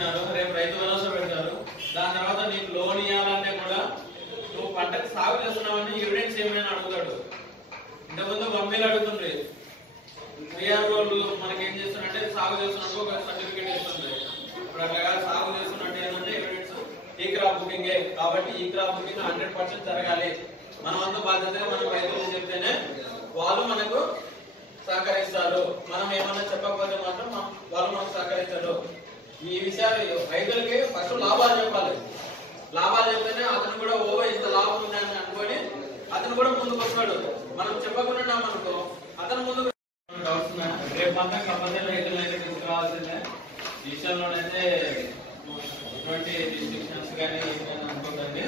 పెట్టినారు, రేపు రైతు భరోసా పెడతారు. దాని తర్వాత నీకు లోన్ ఇవ్వాలంటే కూడా నువ్వు పంటకు సాగు చేస్తున్నావని ఎవిడెన్స్ ఏమైనా అడుగుతాడు. ఇంతకుముందు మమ్మీలు అడుగుతుండ్రి, వీఆర్ఓలు మనకి ఏం చేస్తున్నారంటే సాగు చేస్తున్నట్టు ఒక సర్టిఫికేట్ ఇస్తుంది. ఇప్పుడు అట్లా సాగు చేస్తున్నట్టు ఏంటంటే ఎవిడెన్స్ ఈ క్రాప్ బుకింగే. కాబట్టి ఈ క్రాప్ బుకింగ్ 100% జరగాలి. మన వంతు బాధ్యతగా మనం రైతులకు చెప్తేనే వాళ్ళు మనకు సహకరిస్తారు. మనం ఏమన్నా చెప్పకపోతే మాత్రం వాళ్ళు మనకు సహకరిస్తారు. ఈ విషయాలు రైతులకి ఫస్ట్ లాభాలు చెప్పాలి. లాభాలు చెప్తేనే అతను కూడా ఇంత లాభం ఉందని అనుకొని అతను కూడా ముందుకు వస్తాడు. మనం చెప్పకుండా మనకు అతను ముందుకు డౌట్స్ రేపు మాత్రం కంపల్సరీ రైతులను అయితే తీసుకురావాల్సిందే. ఈ విషయంలోనైతే ఎటువంటి రిస్ట్రిక్షన్స్ కానీ ఏమైనా అనుకోకండి.